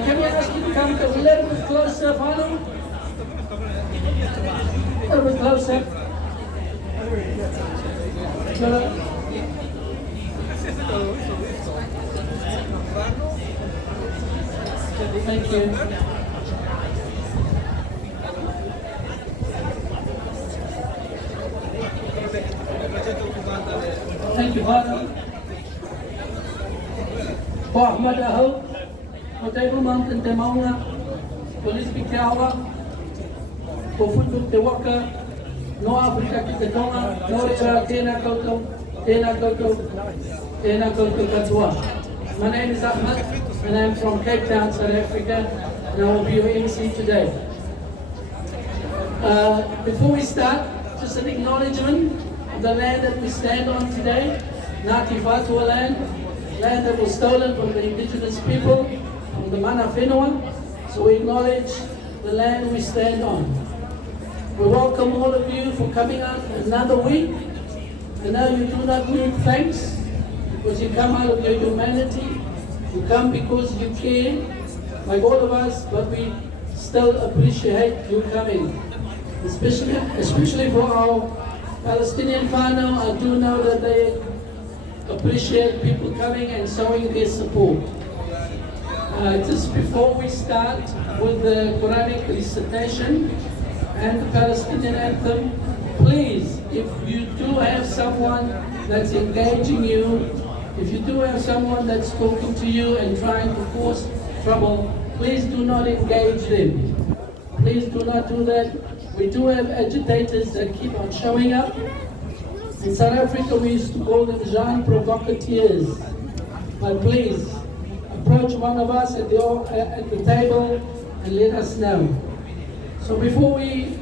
Can we ask you to come a little bit closer, Fano? A little bit closer. Thank you. Thank you, Father. For Ahmad Aho, for Table Mountain Temauna, for Lisby Kawa, for Futu Te Waka, no Africa Ki Te Tonga, no Ira, Tēnā koutou, Tēnā koutou, Tēnā koutou katoa. My name is Ahmad, and I'm from Cape Town, South Africa, and I will be your MC today. Before we start, just an acknowledgement of the land that we stand on today, Ngāti Whātua land that was stolen from the indigenous people, from the Mana Whenua, So we acknowledge the land we stand on. We welcome all of you for coming out another week. And now you do not need thanks because you come out of your humanity. You come because you care, like all of us, but we still appreciate you coming. Especially for our Palestinian whānau, I do know that they appreciate people coming and showing their support. Just before we start with the Quranic recitation and the Palestinian anthem, please, if you do have someone that's engaging you, if you do have someone that's talking to you and trying to cause trouble, please do not engage them. Please do not do that. We do have agitators that keep on showing up. In South Africa, we used to call them Jean Provocateurs. But please, approach one of us at the table and let us know. So before we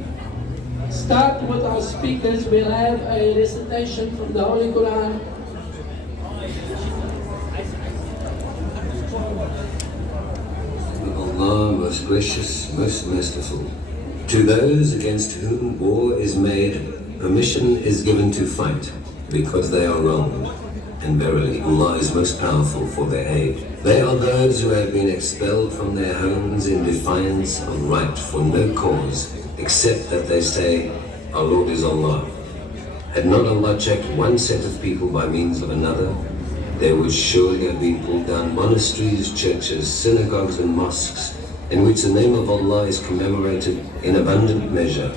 start with our speakers, we'll have a recitation from the Holy Quran. Allah, most gracious, most merciful. To those against whom war is made, permission is given to fight, because they are wronged. And verily, Allah is most powerful for their aid. They are those who have been expelled from their homes in defiance of right for no cause, except that they say, our Lord is Allah. Had not Allah checked one set of people by means of another, there would surely have been pulled down monasteries, churches, synagogues and mosques, in which the name of Allah is commemorated in abundant measure.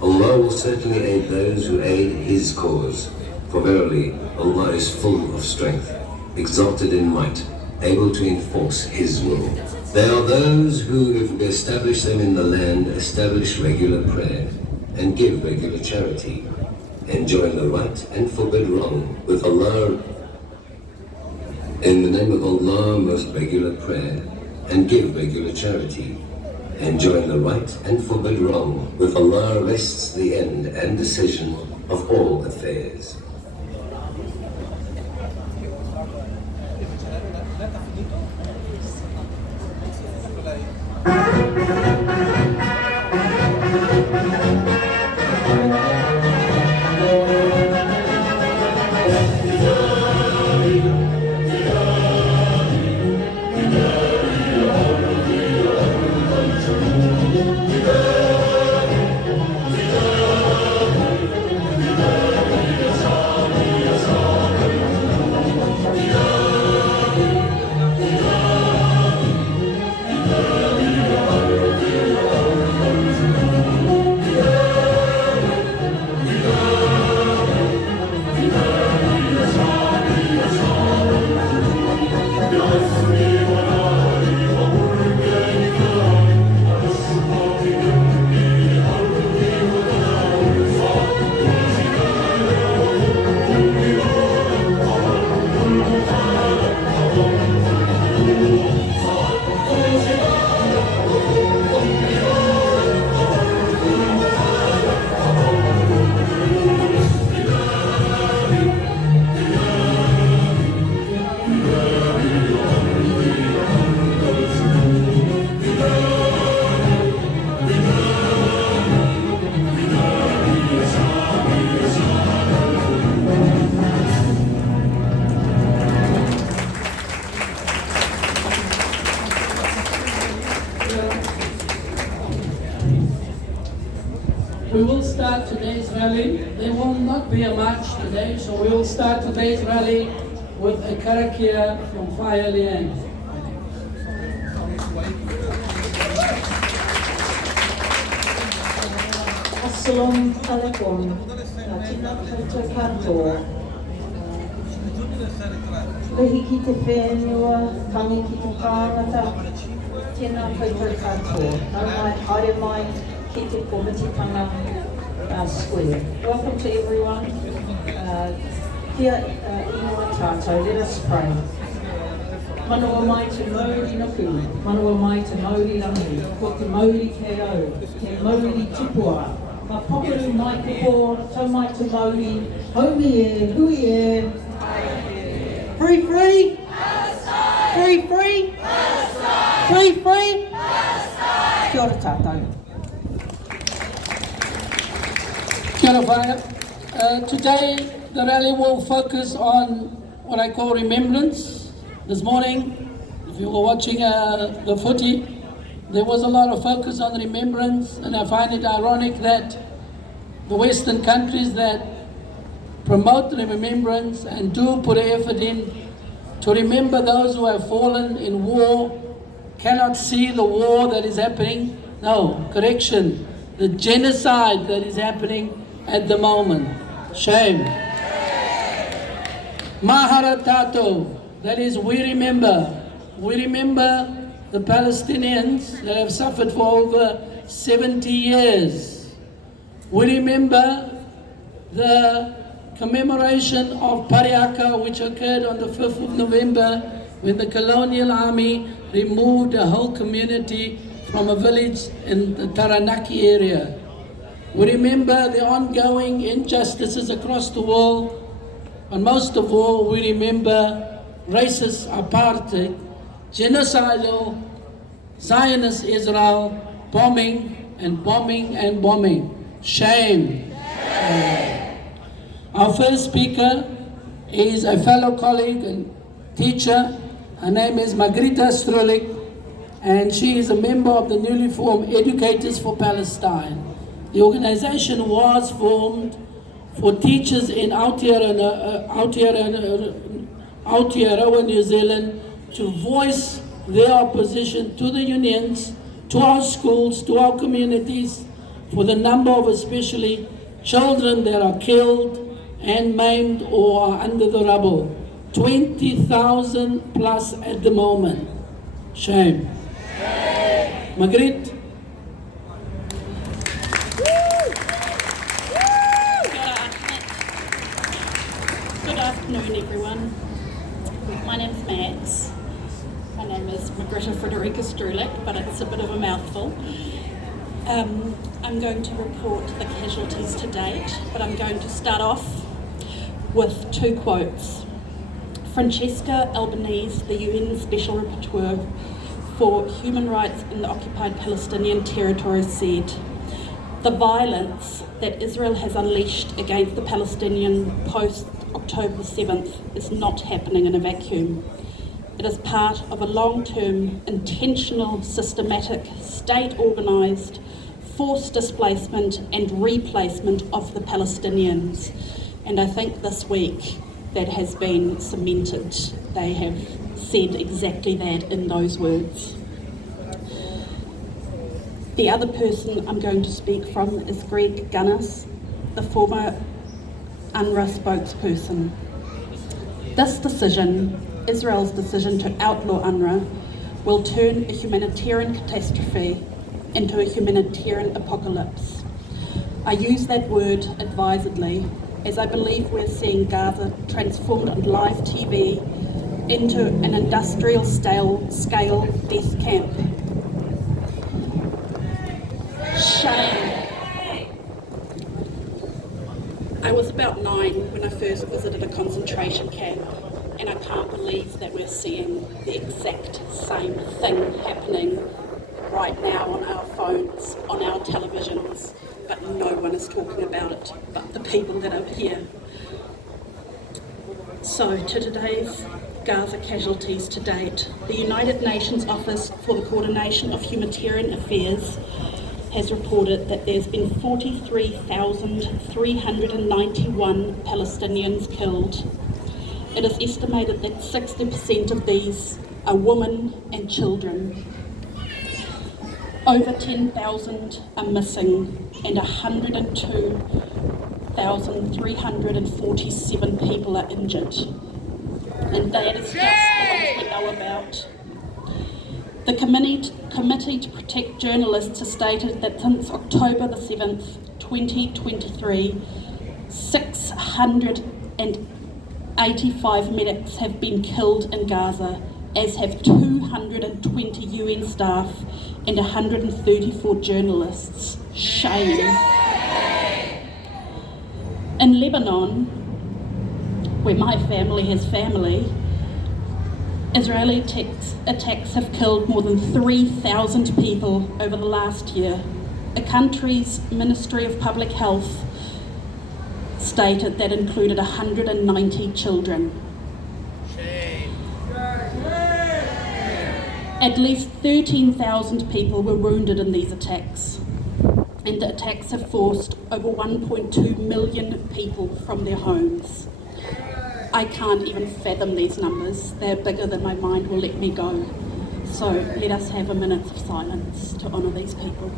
Allah will certainly aid those who aid His cause, for verily Allah is full of strength, exalted in might, able to enforce His will. They are those who, if we establish them in the land, establish regular prayer, and give regular charity, enjoin the right and forbid wrong, with Allah, in the name of Allah, most regular prayer, and give regular charity, enjoin the right and forbid wrong, with Allah rests the end and decision of all affairs. We will start today's rally. There will not be a march today, so we will start today's rally with a karakia from Fire Liang. Assalamu alaikum. Tina koutou katoa. Lehi ki te whenua, tangi ki te kāngata. Tēnā koutou katoa. Nau mai, haere mai ki te komititanga square. Welcome to everyone. Kia ingoa tātou. Let us pray. Manawa mai te mauri naku, manawa mai te mauri rangi, ko te mauri ke au, te mauri tupua. Ka pokeru mai te pō, tau mai te mauri, haumi e, hui e. Free, free? Palestine! Free, free? Palestine! Free, free? Palestine! Kia ora tātou. Kia ora whānau. Today the rally will focus on what I call remembrance. This morning, if you were watching the footy, there was a lot of focus on remembrance, and I find it ironic that the Western countries that promote the remembrance and do put effort in to remember those who have fallen in war cannot see the war that is happening. No, correction, the genocide that is happening at the moment. Shame. Mahara Tato, that is, we remember the Palestinians that have suffered for over 70 years. We remember the commemoration of Pariaka, which occurred on the 5th of November when the colonial army removed a whole community from a village in the Taranaki area. We remember the ongoing injustices across the world, and most of all, we remember racist apartheid, genocidal Zionist Israel, bombing and bombing and bombing. Shame. Our first speaker is a fellow colleague and teacher. Her name is Margarita Strulik, and she is a member of the newly formed Educators for Palestine. The organization was formed for teachers in Aotearoa, New Zealand, to voice their opposition to the unions, to our schools, to our communities, for the number of especially children that are killed and maimed or are under the rubble. 20,000 plus at the moment. Shame. Margaret? Good afternoon, everyone. My name's Max. My name is Margarita Frederica Strulik, but it's a bit of a mouthful. I'm going to report the casualties to date, but I'm going to start off with two quotes. Francesca Albanese, the UN Special Rapporteur for Human Rights in the occupied Palestinian territories, said, "The violence that Israel has unleashed against the Palestinian post-October 7th is not happening in a vacuum. It is part of a long-term, intentional, systematic, state-organised, forced displacement and replacement of the Palestinians." And I think this week that has been cemented. They have said exactly that in those words. The other person I'm going to speak from is Greg Gunnis, the former UNRWA spokesperson. This decision, Israel's decision to outlaw UNRWA, will turn a humanitarian catastrophe into a humanitarian apocalypse. I use that word advisedly, as I believe we're seeing Gaza transformed on live TV into an industrial scale death camp. Shame. I was about 9 when I first visited a concentration camp, and I can't believe that we're seeing the exact same thing happening right now on our phones, on our televisions, but no one is talking about it but the people that are here. So to today's Gaza casualties to date, the United Nations Office for the Coordination of Humanitarian Affairs has reported that there's been 43,391 Palestinians killed. It is estimated that 60% of these are women and children. Over 10,000 are missing, and 102,347 people are injured. And that is just the ones we know about. The Committee to Protect Journalists has stated that since October the 7th, 2023, 685 medics have been killed in Gaza, as have 220 UN staff and 134 journalists. Shame. In Lebanon, where my family has family, Israeli attacks have killed more than 3,000 people over the last year. The country's Ministry of Public Health stated that included 190 children. At least 13,000 people were wounded in these attacks, and the attacks have forced over 1.2 million people from their homes. I can't even fathom these numbers. They're bigger than my mind will let me go. So let us have a minute of silence to honour these people.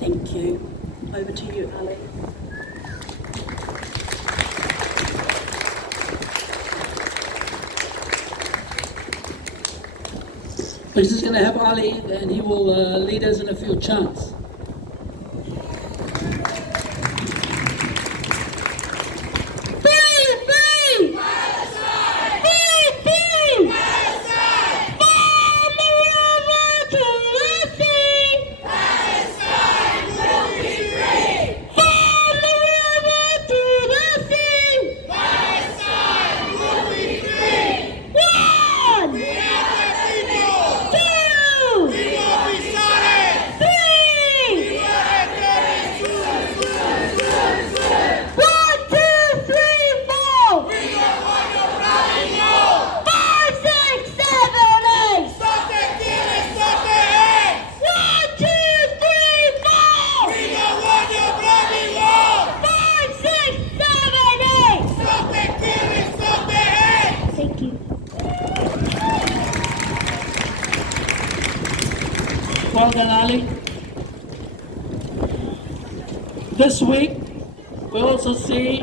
Thank you. Over to you, Ali. We're just going to have Ali, and he will lead us in a few chants. Well done, Ali. This week, we also see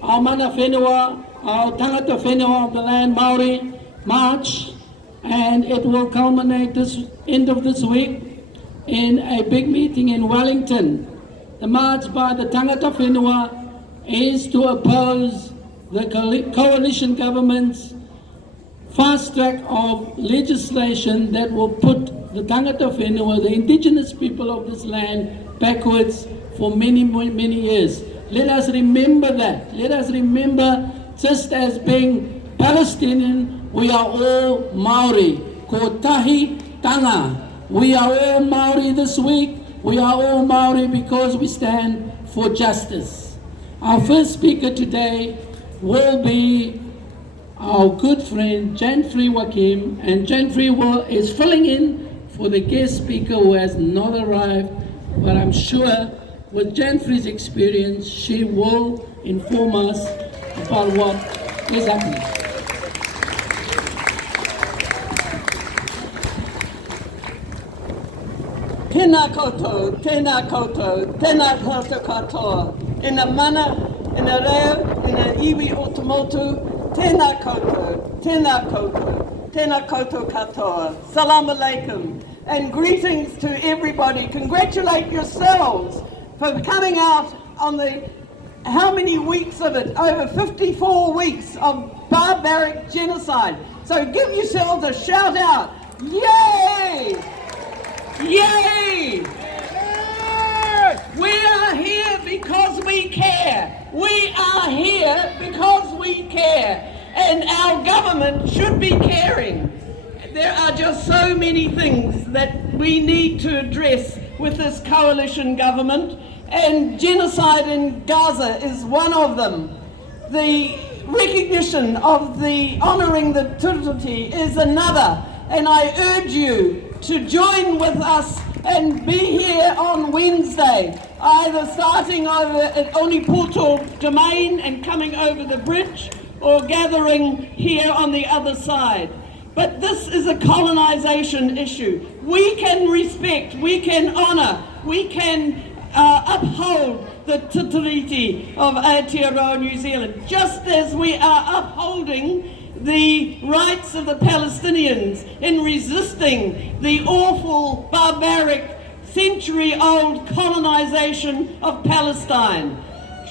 our mana whenua, our tangata whenua of the land, Māori, march, and it will culminate this end of this week in a big meeting in Wellington. The march by the tangata whenua is to oppose the coalition government's fast track of legislation that will put the tangata whenua, the indigenous people of this land, backwards for many, many years. Let us remember that. Let us remember, just as being Palestinian, we are all Maori. Ko tahi tanga. We are all Maori this week. We are all Maori because we stand for justice. Our first speaker today will be our good friend Janfrey Wakim, and Janfrey is filling in for the guest speaker who has not arrived, but I'm sure with Janfrey's experience, she will inform us about what is happening. Tēnā koutou, tēnā koutou, tēnā koutou katoa. Ina mana, ina reo, ina iwi o te motu, tēnā koutou, tēnā koutou, tēnā koutou katoa. Salam alaikum. And greetings to everybody. Congratulate yourselves for coming out on the, how many weeks of it? Over 54 weeks of barbaric genocide. So give yourselves a shout out. Yay! Yay! We are here because we care. We are here because we care. And our government should be caring. There are just so many things that we need to address with this coalition government, and genocide in Gaza is one of them. The recognition of the honouring the Turuti is another, and I urge you to join with us and be here on Wednesday, either starting over at Onipoto Domain and coming over the bridge, or gathering here on the other side. But this is a colonisation issue. We can respect, we can honour, we can uphold the Treaty of Aotearoa, New Zealand, just as we are upholding the rights of the Palestinians in resisting the awful, barbaric, century-old colonisation of Palestine.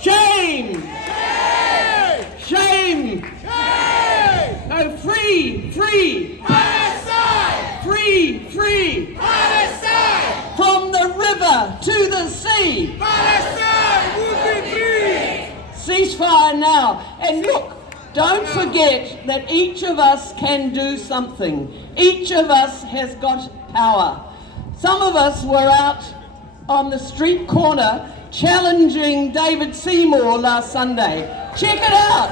Shame! Shame! Shame! Shame! No, free! Free! Palestine! Free! Free! Palestine! From the river to the sea! Palestine will be free! Ceasefire now. And look, don't forget that each of us can do something. Each of us has got power. Some of us were out on the street corner challenging David Seymour last Sunday. Check it out.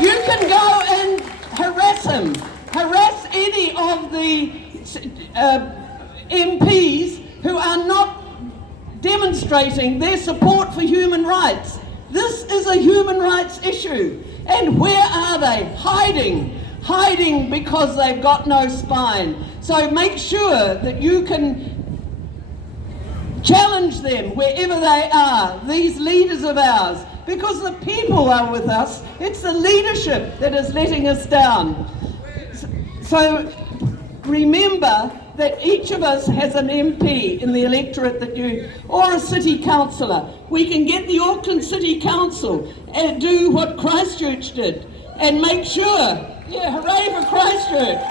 You can go and harass him. Harass any of the MPs who are not demonstrating their support for human rights. This is a human rights issue. And where are they? Hiding. Hiding because they've got no spine. So make sure that you can challenge them wherever they are, these leaders of ours, because the people are with us. It's the leadership that is letting us down. So remember that each of us has an MP in the electorate or a city councillor. We can get the Auckland City Council and do what Christchurch did and make sure, hooray for Christchurch.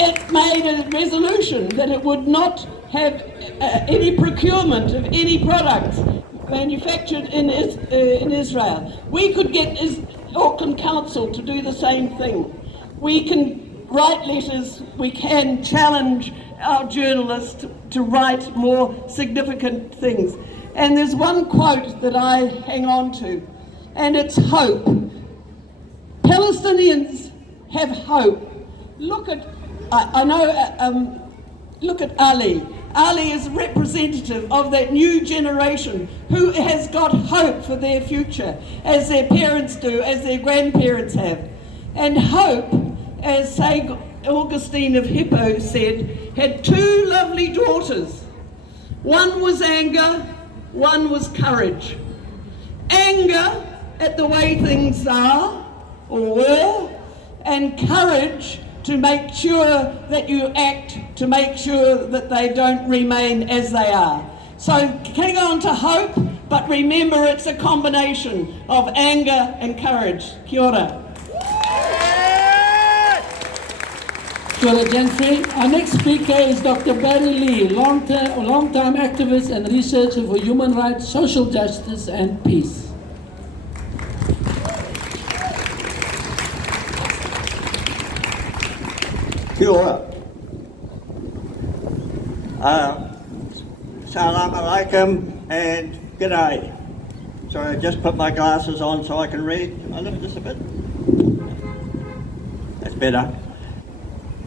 It made a resolution that it would not have any procurement of any products manufactured in Israel. We could get Auckland Council to do the same thing. We can write letters, we can challenge our journalists to write more significant things. And there's one quote that I hang on to, and it's hope. Palestinians have hope. Look at Ali. Ali is a representative of that new generation who has got hope for their future, as their parents do, as their grandparents have. And hope, as St. Augustine of Hippo said, had two lovely daughters. One was anger, one was courage. Anger at the way things are or were, and courage to make sure that you act, to make sure that they don't remain as they are. So hang on to hope, but remember it's a combination of anger and courage. Kia ora. Kia ora, Jenfrey. Our next speaker is Dr. Barry Lee, long-time activist and researcher for human rights, social justice and peace. Kia ora. Salam alaikum and g'day. Sorry, I just put my glasses on so I can read. Can I lift this a bit? That's better.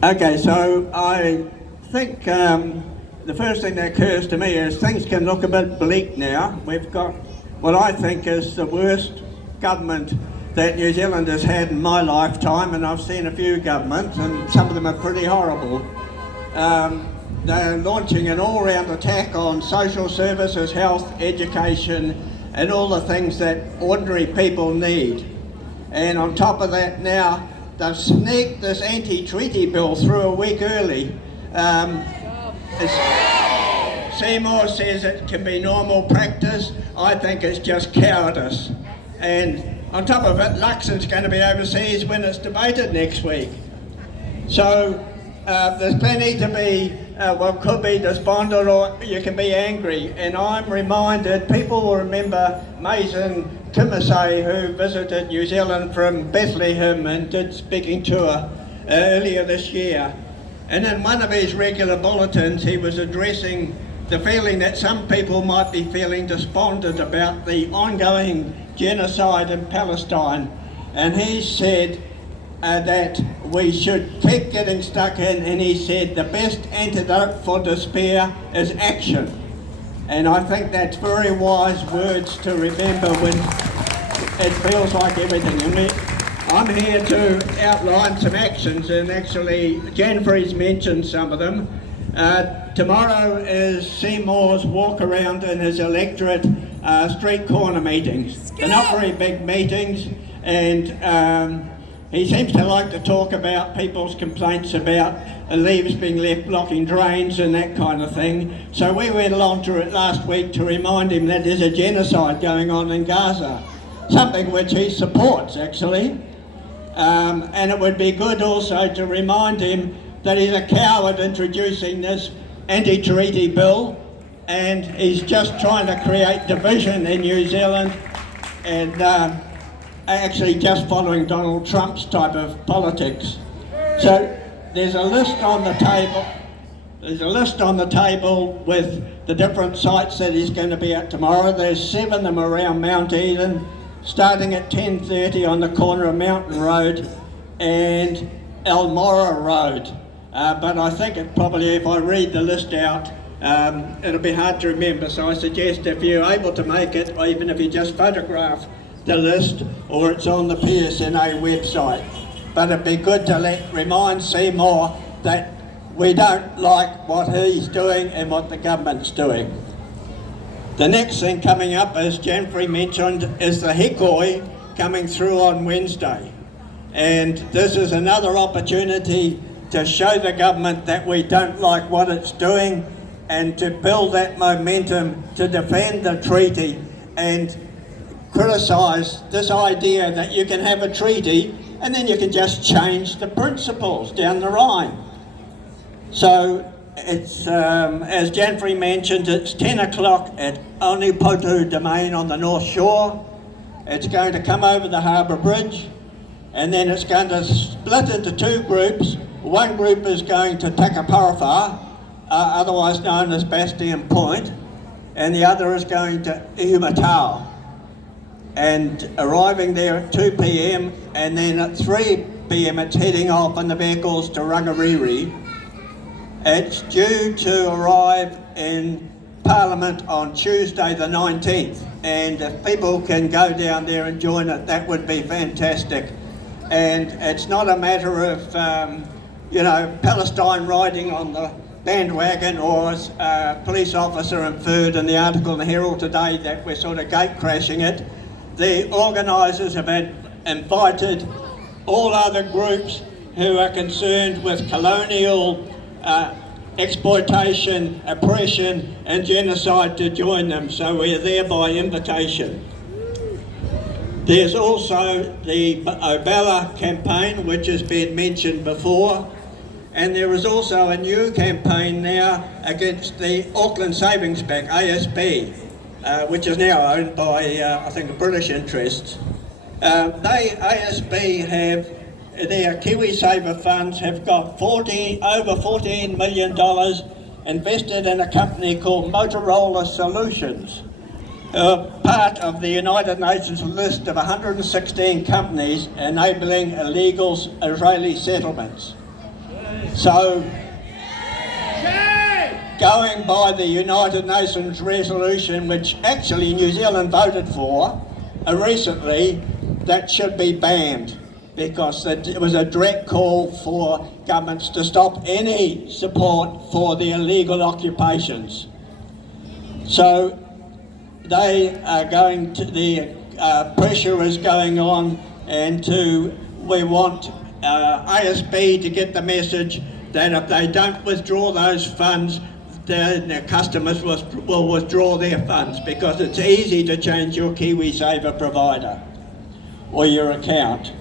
Okay, so I think the first thing that occurs to me is things can look a bit bleak now. We've got what I think is the worst government that New Zealand has had in my lifetime, and I've seen a few governments, and some of them are pretty horrible. They're launching an all-round attack on social services, health, education, and all the things that ordinary people need. And on top of that now, they've sneaked this anti-treaty bill through a week early. Seymour says it can be normal practice. I think it's just cowardice. And on top of it, Luxon's going to be overseas when it's debated next week. So there's plenty to be, could be despondent, or you can be angry. And I'm reminded, people will remember Mason Timosay, who visited New Zealand from Bethlehem and did speaking tour earlier this year. And in one of his regular bulletins, he was addressing the feeling that some people might be feeling despondent about the ongoing genocide in Palestine. And he said that we should keep getting stuck in, and he said the best antidote for despair is action. And I think that's very wise words to remember when it feels like everything. And I'm here to outline some actions, and actually Janfrey's mentioned some of them. Tomorrow is Seymour's walk around in his electorate street corner meetings. They're not very big meetings, and he seems to like to talk about people's complaints about leaves being left blocking drains and that kind of thing. So we went along to it last week to remind him that there's a genocide going on in Gaza, something which he supports actually. And it would be good also to remind him that he's a coward introducing this anti-treaty bill, and he's just trying to create division in New Zealand and actually just following Donald Trump's type of politics. So there's a list on the table. There's a list on the table with the different sites that he's going to be at tomorrow. There's 7 of them around Mount Eden, starting at 10:30 on the corner of Mountain Road and Elmora Road. But I think it probably, if I read the list out, it'll be hard to remember. So I suggest if you're able to make it, or even if you just photograph the list, or it's on the PSNA website. But it'd be good to remind Seymour that we don't like what he's doing and what the government's doing. The next thing coming up, as Janfrey mentioned, is the Hikoi coming through on Wednesday. And this is another opportunity to show the government that we don't like what it's doing and to build that momentum to defend the treaty and criticise this idea that you can have a treaty and then you can just change the principles down the line. So it's, as Janfrey mentioned, it's 10 o'clock at Onipotu Domain on the North Shore. It's going to come over the Harbour Bridge, and then it's going to split into 2 groups. One group is going to Takaparafa, otherwise known as Bastion Point, and the other is going to Iumatau. And arriving there at 2 p.m, and then at 3 p.m. it's heading off in the vehicles to Rangariri. It's due to arrive in Parliament on Tuesday the 19th, and if people can go down there and join it, that would be fantastic. And it's not a matter of Palestine riding on the bandwagon or a police officer inferred in the article in the Herald today that we're sort of gate crashing it. The organisers have invited all other groups who are concerned with colonial exploitation, oppression and genocide to join them, so we're there by invitation. There's also the Obala campaign, which has been mentioned before, and there is also a new campaign now against the Auckland Savings Bank, ASB, which is now owned by, I think, the British interests. ASB have, their KiwiSaver funds have got over $14 million invested in a company called Motorola Solutions, part of the United Nations list of 116 companies enabling illegal Israeli settlements. So, going by the United Nations resolution, which actually New Zealand voted for recently, that should be banned, because it was a direct call for governments to stop any support for the illegal occupations. So they are going to, the pressure is going on, and we want ASB to get the message that if they don't withdraw those funds, their customers will withdraw their funds, because it's easy to change your KiwiSaver provider or your account.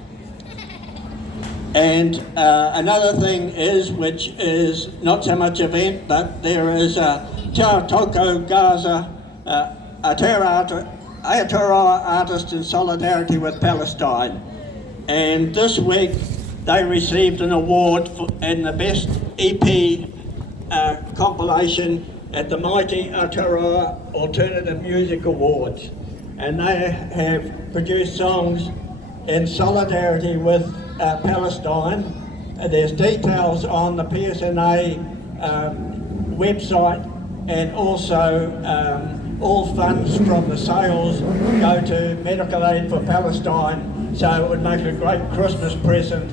And another thing is, which is not so much event, but there is a Te Toko Gaza Aotearoa artist in solidarity with Palestine. And this week they received an award in the best EP compilation at the Mighty Aotearoa Alternative Music Awards. And they have produced songs in solidarity with Palestine. There's details on the PSNA website, and also all funds from the sales go to Medical Aid for Palestine, so it would make a great Christmas present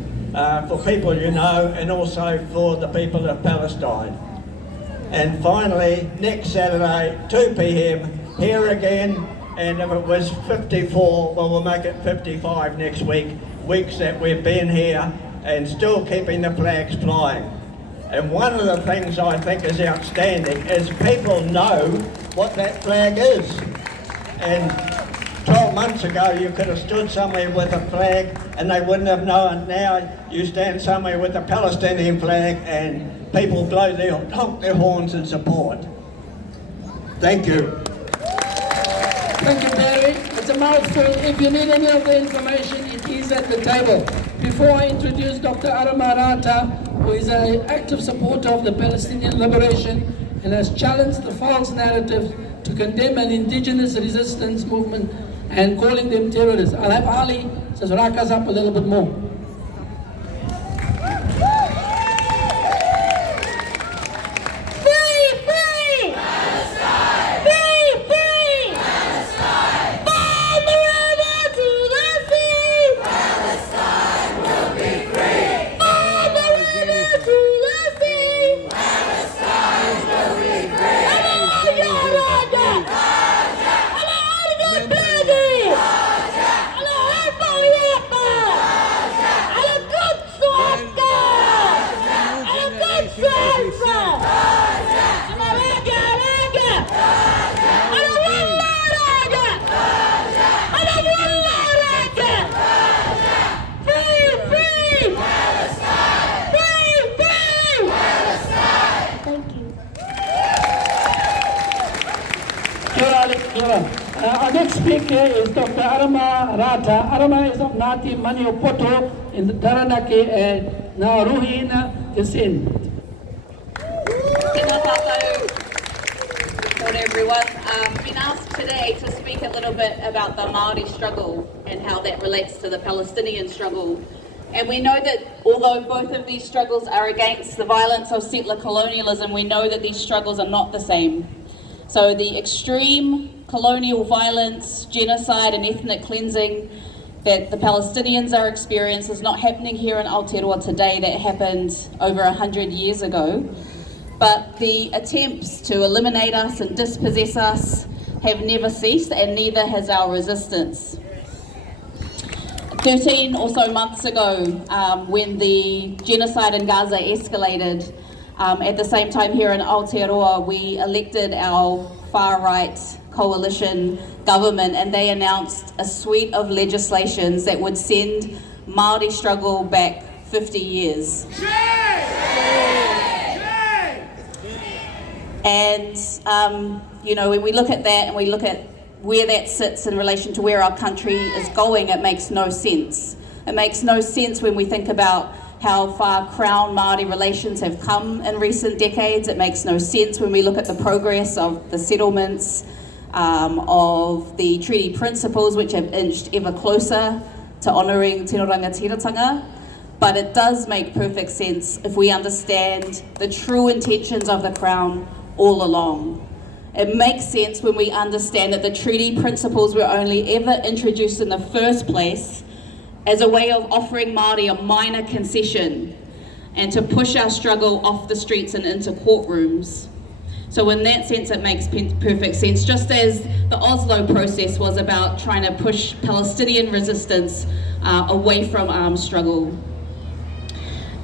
for people you know, and also for the people of Palestine. And finally, next Saturday, 2 p.m, here again, and if it was 54, well, we'll make it 55 next week. Weeks that we've been here and still keeping the flags flying. And one of the things I think is outstanding is people know what that flag is. And 12 months ago you could have stood somewhere with a flag and they wouldn't have known. Now you stand somewhere with a Palestinian flag and people honk their horns in support. Thank you. Thank you, Barry. It's a mouthful. If you need any of the information, it is at the table. Before I introduce Dr. Arama Rata, who is an active supporter of the Palestinian liberation and has challenged the false narrative to condemn an indigenous resistance movement and calling them terrorists, I'll have Ali just rack us up a little bit more. Our next speaker is Dr. Arama Rata. Arama is of Ngāti Maniopoto in the Taranaki and Ngāruhina descent. Tēnā tātou. Morning everyone. Been asked today to speak a little bit about the Māori struggle and how that relates to the Palestinian struggle. And we know that although both of these struggles are against the violence of settler colonialism, we know that these struggles are not the same. So the extreme colonial violence, genocide and ethnic cleansing that the Palestinians are experiencing is not happening here in Aotearoa today. That happened over 100 years ago. But the attempts to eliminate us and dispossess us have never ceased, and neither has our resistance. 13 or so months ago, when the genocide in Gaza escalated, at the same time here in Aotearoa, we elected our far-right coalition government, and they announced a suite of legislations that would send Māori struggle back 50 years. And, you know, when we look at that and we look at where that sits in relation to where our country is going, it makes no sense. It makes no sense when we think about how far Crown Māori relations have come in recent decades. It makes no sense when we look at the progress of the settlements, of the treaty principles, which have inched ever closer to honouring Tino Rangatiratanga. But it does make perfect sense if we understand the true intentions of the Crown all along. It makes sense when we understand that the treaty principles were only ever introduced in the first place as a way of offering Māori a minor concession and to push our struggle off the streets and into courtrooms. So in that sense, it makes perfect sense, just as the Oslo process was about trying to push Palestinian resistance away from armed struggle.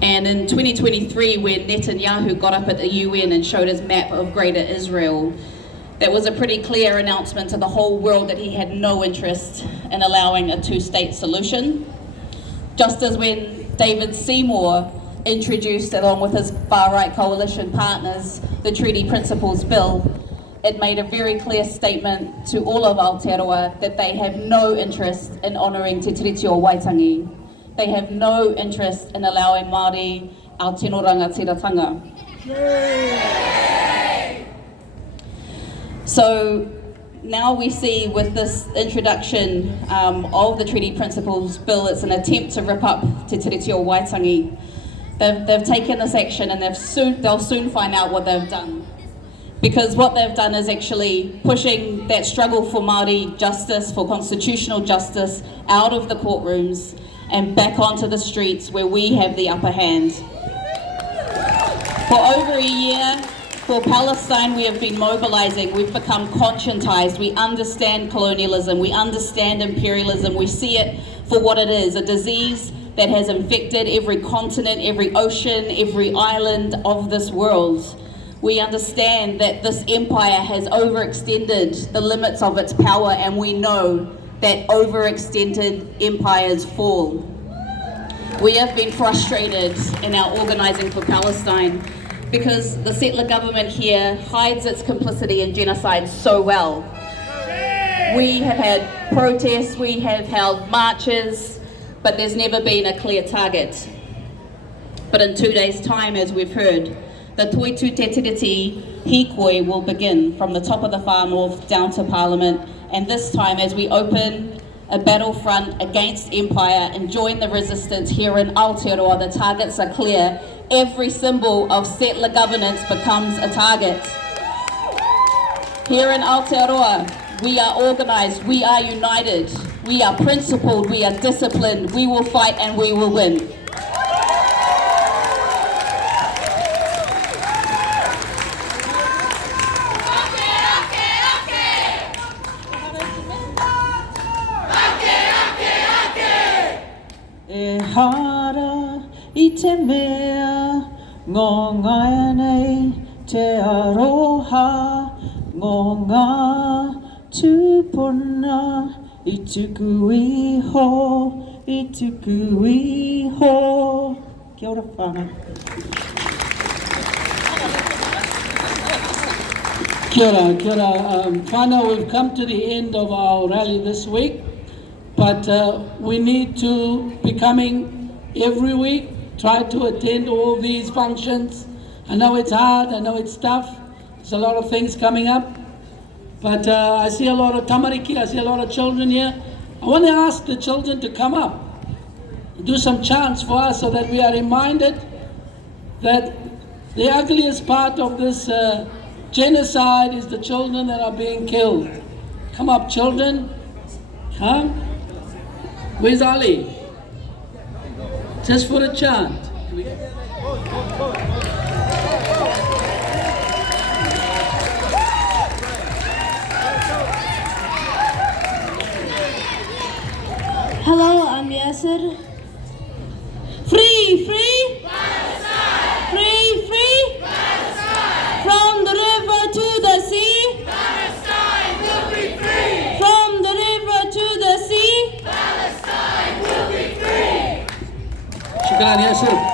And in 2023, when Netanyahu got up at the UN and showed his map of Greater Israel, that was a pretty clear announcement to the whole world that he had no interest in allowing a two-state solution. Just as when David Seymour introduced, along with his far-right coalition partners, the Treaty Principles Bill, it made a very clear statement to all of Aotearoa that they have no interest in honouring Te Tiriti o Waitangi. They have no interest in allowing Māori our tino rangatiratanga. So now we see with this introduction of the Treaty Principles Bill, it's an attempt to rip up Te Tiriti o Waitangi. They've taken this action and they'll soon find out what they've done. Because what they've done is actually pushing that struggle for Māori justice, for constitutional justice, out of the courtrooms and back onto the streets where we have the upper hand. For over a year, For Palestine, we have been mobilizing, we've become conscientized, we understand colonialism, we understand imperialism, we see it for what it is, a disease that has infected every continent, every ocean, every island of this world. We understand that this empire has overextended the limits of its power, and we know that overextended empires fall. We have been frustrated in our organising for Palestine because the settler government here hides its complicity in genocide so well. We have had protests, we have held marches, but there's never been a clear target. But in 2 days' time, as we've heard, the Toitu Te Tiriti Hikoi will begin from the top of the far north down to Parliament, and this time as we open a battlefront against empire and join the resistance here in Aotearoa, the targets are clear. Every symbol of settler governance becomes a target. Here in Aotearoa, we are organised, we are united, we are principled, we are disciplined, we will fight and we will win. E hara I te mea, ngō ngaia nei te aroha, ngō ngā tūpuna, I tuku iho, I tuku iho. Kia ora whānau. Kia ora, kia ora. Whānau, we've come to the end of our rally this week, but we need to be coming every week, try to attend all these functions. I know it's hard, I know it's tough, there's a lot of things coming up, but I see a lot of tamariki, I see a lot of children here. I want to ask the children to come up, do some chants for us so that we are reminded that the ugliest part of this genocide is the children that are being killed. Come up, children. Come. Where's Ali? Just for a chant. Hello, I'm Yasser. Free, free! Palestine! Free, free! Palestine! From the river to the sea, Palestine will be free! From the river to the sea, Palestine will be free! Shukran, Yasser.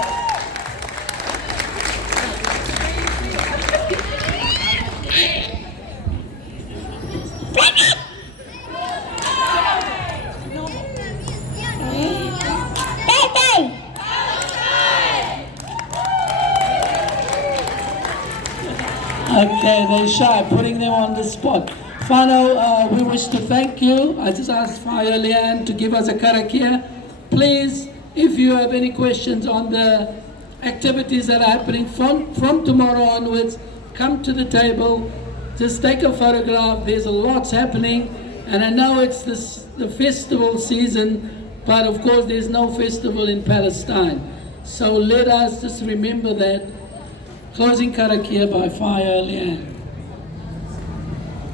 Okay, they're shy, putting them on the spot. Whānau, we wish to thank you. I just asked Whaia Leanne to give us a karakia. Please, if you have any questions on the activities that are happening from tomorrow onwards, come to the table, just take a photograph. There's a lot's happening, and I know it's the festival season, but of course there's no festival in Palestine. So let us just remember that. Closing karakia by Whaia Leanne.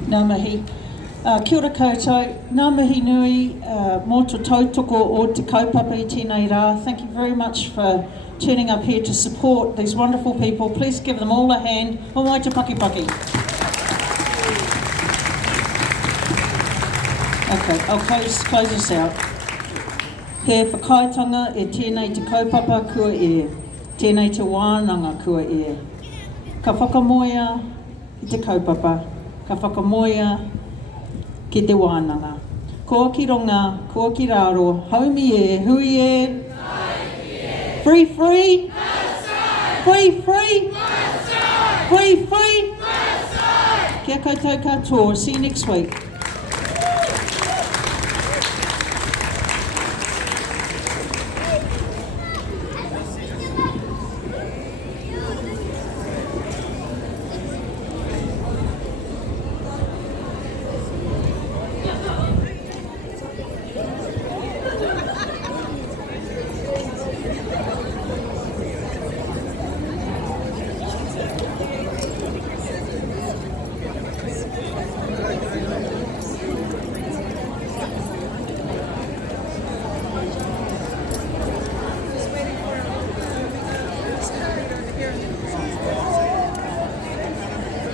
Nā mihi. Kia ora koutou. Nā mihi nui mō te tautoko o te kaupapa I tēnei rā. Thank you very much for turning up here to support these wonderful people. Please give them all a hand. O mai te paki paki. Okay, I'll close this out. He whakaitanga e tēnei te kaupapa kua e. Tēnei te wānanga kua e. Ka whakamoia I te kaupapa. Ka whakamoia ki te wānanga. Ko ki ronga, ko ki raro, haumi e, hui e. Free, free. Palestine. Free, free. Palestine. Free, free. Palestine. Kia koutou katoa. See you next week.